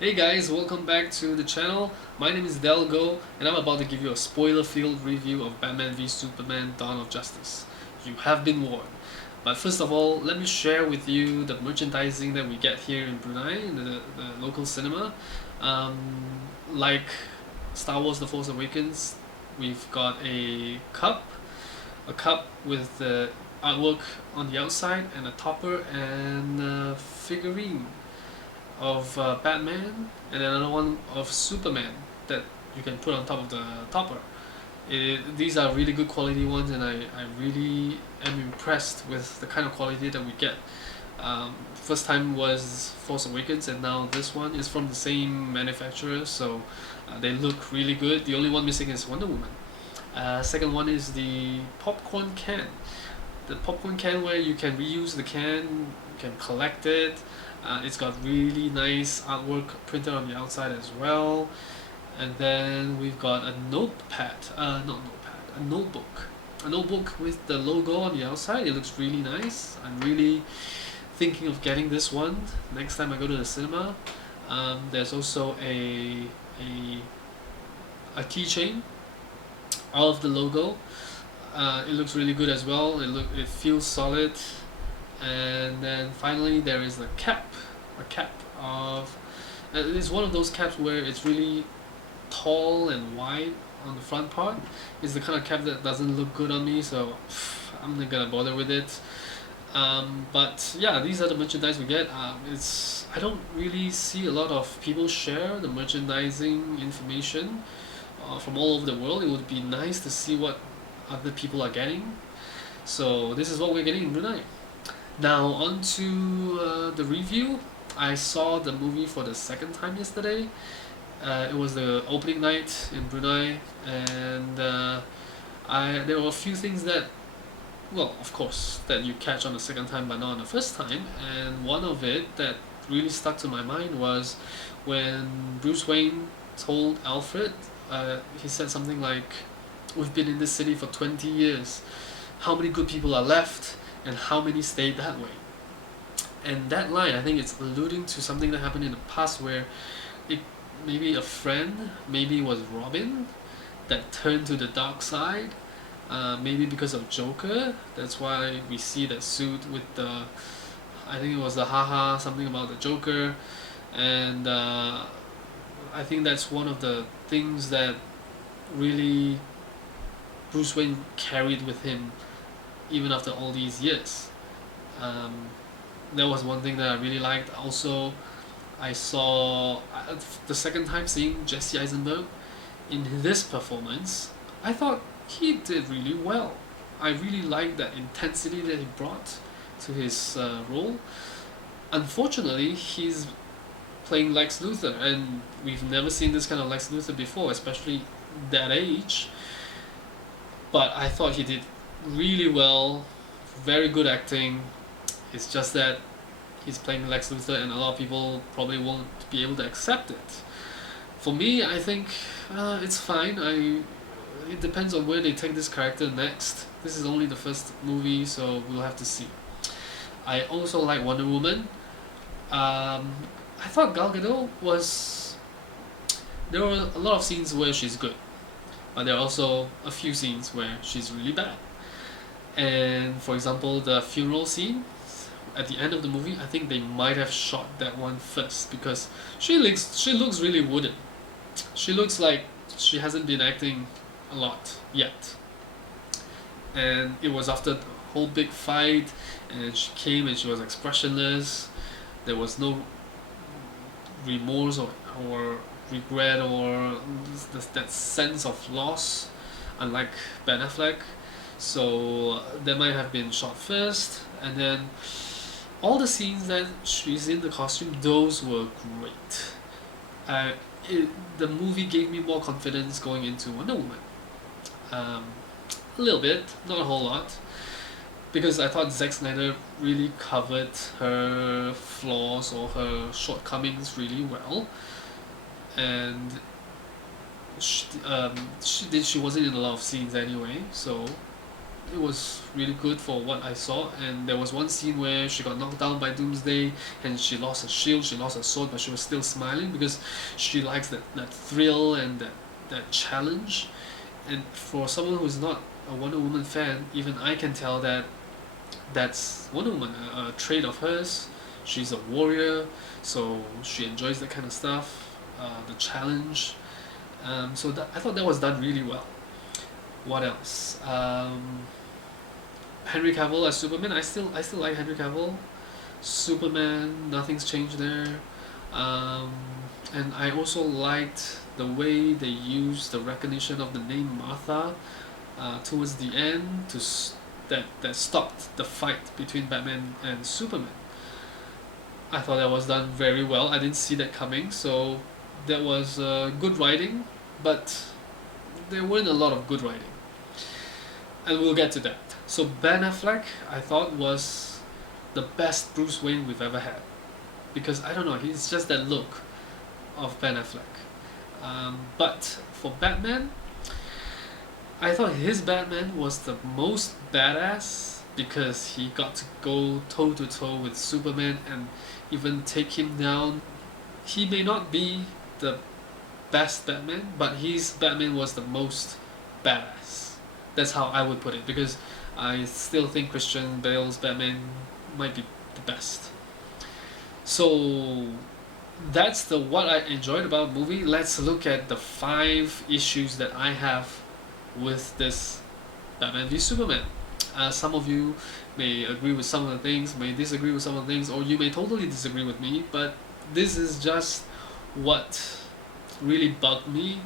Hey guys, welcome back to the channel. My name is Delgo, and I'm about to give you a spoiler-filled review of Batman v Superman: Dawn of Justice. You have been warned. But first of all, let me share with you the merchandising that we get here in Brunei, in the local cinema. Um, like Star Wars: The Force Awakens, we've got a cup with the artwork on the outside, and a topper and a figurine of Batman, and another one of Superman that you can put on top of the topper. These are really good quality ones, and I really am impressed with the kind of quality that we get. First time was Force Awakens, and now this one is from the same manufacturer, so they look really good. The only one missing is Wonder Woman. Second one is the popcorn can. The popcorn can where you can reuse the can, you can collect it. It's got really nice artwork printed on the outside as well. And then we've got a notepad, not notepad, a notebook. A notebook with the logo on the outside. It looks really nice. I'm really thinking of getting this one next time I go to the cinema. There's also a keychain of the logo. It looks really good as well. It feels solid. And then finally there is a cap of. It's one of those caps where it's really tall and wide on the front part. It's the kind of cap that doesn't look good on me, so I'm not gonna bother with it. But yeah, these are the merchandise we get. It's I don't really see a lot of people share the merchandising information from all over the world. It would be nice to see what other people are getting. So this is what we're getting in Brunei. Now on to the review. I saw the movie for the second time yesterday. It was the opening night in Brunei, and there were a few things that, well, of course, that you catch on the second time but not on the first time. And one of it that really stuck to my mind was when Bruce Wayne told Alfred, he said something like, "We've been in this city for 20 years. How many good people are left, and how many stayed that way?" And that line, I think it's alluding to something that happened in the past where it maybe a friend, maybe it was Robin, that turned to the dark side. Maybe because of Joker. That's why we see that suit with the, I think it was the haha something about the Joker, and I think that's one of the things that really Bruce Wayne carried with him even after all these years. Um, that was one thing that I really liked. Also, I saw the second time seeing Jesse Eisenberg in this performance. I thought he did really well. I really liked that intensity that he brought to his role. Unfortunately, he's playing Lex Luthor, and we've never seen this kind of Lex Luthor before, especially that age. But I thought he did really well, very good acting. It's just that he's playing Lex Luthor, and a lot of people probably won't be able to accept it. For me, I think it's fine. It depends on where they take this character next. This is only the first movie, so we'll have to see. I also like Wonder Woman. I thought Gal Gadot was. There were a lot of scenes where she's good, but there are also a few scenes where she's really bad. And for example, the funeral scene at the end of the movie, I think they might have shot that one first because she looks really wooden. She looks like she hasn't been acting a lot yet. And it was after the whole big fight, and she came and she was expressionless. There was no remorse or regret or that sense of loss, unlike Ben Affleck. So that might have been shot first, and then all the scenes that she's in the costume, those were great. Uh, the movie gave me more confidence going into Wonder Woman. Um, a little bit, not a whole lot, because I thought Zack Snyder really covered her flaws or her shortcomings really well, and she wasn't in a lot of scenes anyway, so it was really good for what I saw. And there was one scene where she got knocked down by Doomsday and she lost her shield, she lost her sword, but she was still smiling because she likes that thrill and that challenge. And for someone who's not a Wonder Woman fan, even I can tell that that's Wonder Woman, a trait of hers. She's a warrior, so she enjoys that kind of stuff, the challenge. So I thought that was done really well. What else? Henry Cavill as Superman. I still like Henry Cavill. Superman, nothing's changed there. Um, and I also liked the way they used the recognition of the name Martha towards the end that stopped the fight between Batman and Superman. I thought that was done very well. I didn't see that coming, so that was good writing, but there weren't a lot of good writing, and we'll get to that. So Ben Affleck, I thought, was the best Bruce Wayne we've ever had, because I don't know, he's just that look of Ben Affleck. But for Batman, I thought his Batman was the most badass because he got to go toe to toe with Superman and even take him down. He may not be the best Batman, but his Batman was the most badass. That's how I would put it, because I still think Christian Bale's Batman might be the best. So that's the what I enjoyed about the movie. Let's look at the 5 issues that I have with this Batman v Superman. Some of you may agree with some of the things, may disagree with some of the things, or you may totally disagree with me, but this is just what really bugged me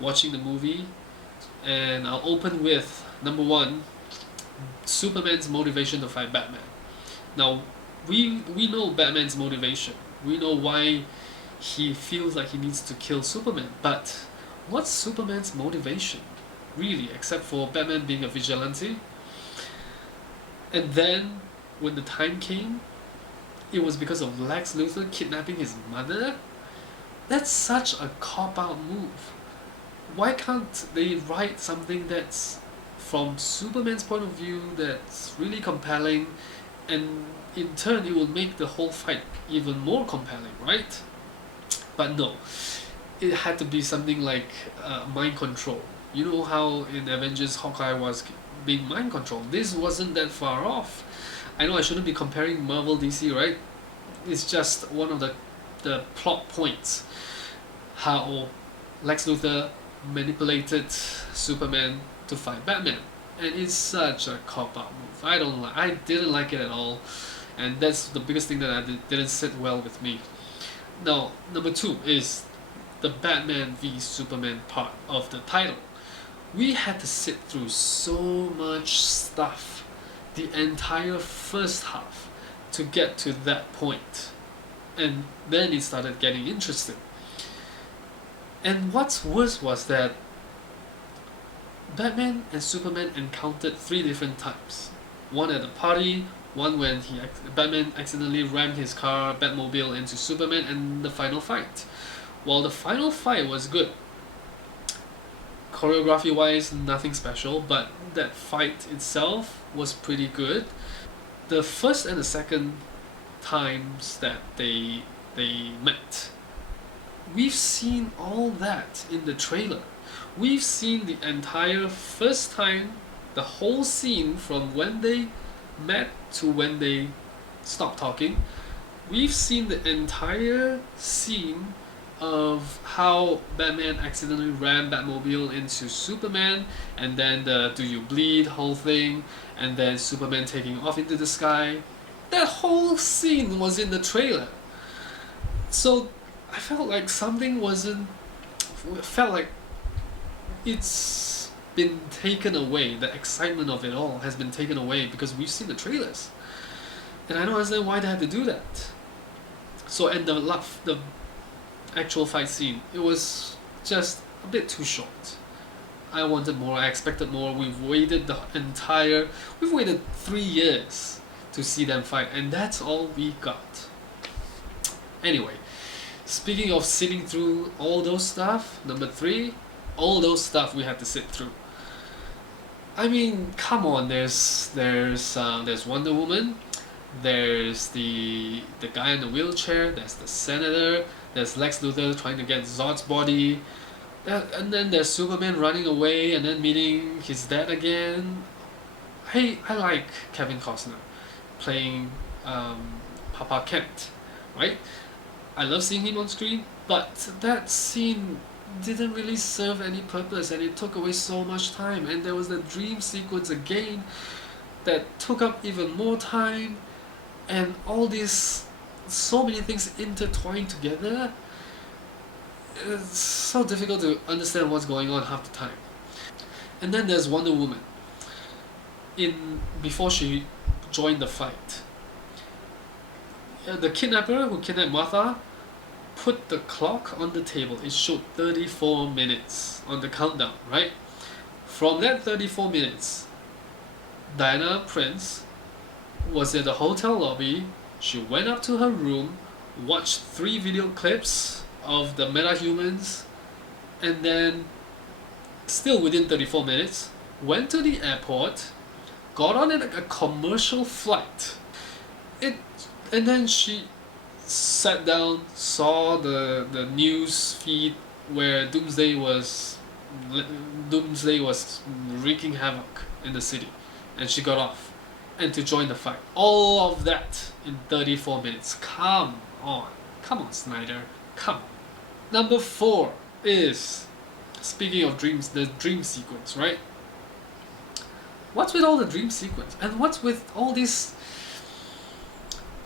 watching the movie. And I'll open with number 1, Superman's motivation to fight Batman. Now, we know Batman's motivation. We know why he feels like he needs to kill Superman, but what's Superman's motivation, really, except for Batman being a vigilante? And then, when the time came, it was because of Lex Luthor kidnapping his mother? That's such a cop-out move. Why can't they write something that's from Superman's point of view, that's really compelling, and in turn it will make the whole fight even more compelling, right? But no, it had to be something like mind control. You know how in Avengers Hawkeye was being mind controlled. This wasn't that far off. I know I shouldn't be comparing Marvel DC, right? It's just one of the plot points. How Lex Luthor manipulated Superman to fight Batman, and it's such a cop-out move. I didn't like it at all, and that's the biggest thing that didn't sit well with me. Now, number 2 is the Batman v Superman part of the title. We had to sit through so much stuff, the entire first half, to get to that point, and then it started getting interesting. And what's worse was that Batman and Superman encountered 3 different times. One at a party, one when Batman accidentally rammed his car, Batmobile, into Superman, and the final fight. While the final fight was good, choreography wise, nothing special, but that fight itself was pretty good. The first and the second times that they met, we've seen all that in the trailer. We've seen the entire first time, the whole scene from when they met to when they stopped talking. We've seen the entire scene of how Batman accidentally ran Batmobile into Superman, and then the "do you bleed" whole thing, and then Superman taking off into the sky. That whole scene was in the trailer. So I felt like something wasn't. Felt like it's been taken away. The excitement of it all has been taken away because we've seen the trailers, and I don't understand why they had to do that. So, and the actual fight scene, it was just a bit too short. I wanted more. I expected more. We've waited 3 years to see them fight, and that's all we got. Anyway, speaking of sitting through all those stuff, number 3, all those stuff we had to sit through. I mean, come on. There's Wonder Woman. There's the guy in the wheelchair. There's the senator. There's Lex Luthor trying to get Zod's body. And then there's Superman running away and then meeting his dad again. Hey, I like Kevin Costner playing Papa Kent, right? I love seeing him on screen, but that scene didn't really serve any purpose and it took away so much time. And there was the dream sequence again that took up even more time, and all these so many things intertwined together. It's so difficult to understand what's going on half the time. And then there's Wonder Woman. In before she joined the fight, the kidnapper who kidnapped Martha put the clock on the table. It showed 34 minutes on the countdown, right? From that 34 minutes, Diana Prince was at the hotel lobby. She went up to her room, watched 3 video clips of the metahumans, and then, still within 34 minutes, went to the airport, got on a commercial flight. It, and then she sat down, saw the news feed where Doomsday was wreaking havoc in the city, and she got off and to join the fight. All of that in 34 minutes. Come on, Snyder, come on. Number 4 is, speaking of dreams, the dream sequence, right? What's with all the dream sequence? And what's with all this?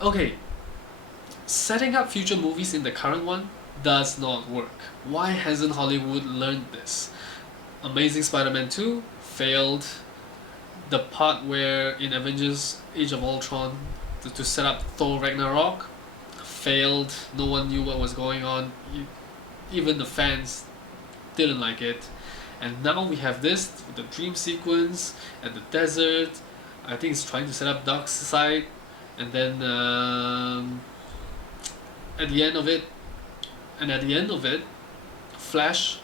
Okay, setting up future movies in the current one does not work. Why hasn't Hollywood learned this? Amazing Spider-Man 2 failed. The part where in Avengers Age of Ultron to set up Thor Ragnarok failed. No one knew what was going on. Even the fans didn't like it. And now we have this, the dream sequence at the desert. I think it's trying to set up Darkseid. And then at the end of it, Flash,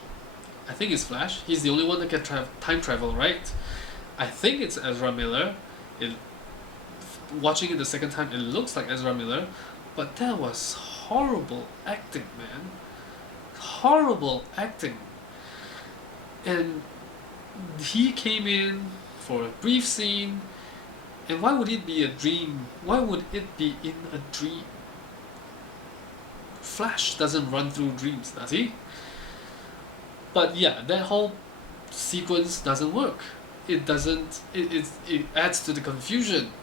I think it's Flash. He's the only one that can time travel, right? I think it's Ezra Miller. Watching it the second time, it looks like Ezra Miller, but that was horrible acting, man. Horrible acting. And he came in for a brief scene, and why would it be a dream? Why would it be in a dream? Flash doesn't run through dreams, does he? But yeah, that whole sequence doesn't work. It doesn't. It adds to the confusion.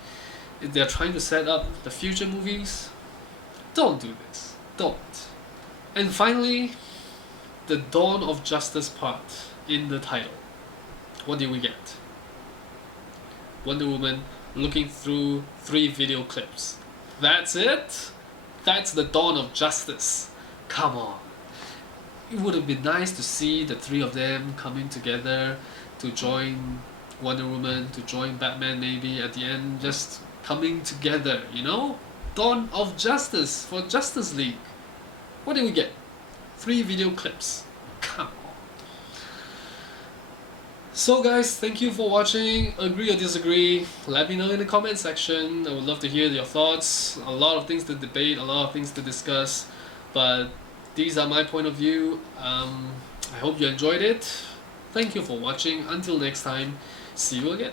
If they're trying to set up the future movies, don't do this. Don't. And finally, the Dawn of Justice part in the title. What did we get? Wonder Woman looking through 3 video clips. That's it? That's the Dawn of Justice. Come on. It would have been nice to see the 3 of them coming together to join Wonder Woman, to join Batman maybe at the end, just coming together, you know? Dawn of Justice for Justice League. What did we get? 3 video clips. Come on. So guys, thank you for watching. Agree or disagree, let me know in the comment section. I would love to hear your thoughts. A lot of things to debate, a lot of things to discuss, but these are my point of view. I hope you enjoyed it. Thank you for watching. Until next time, see you again.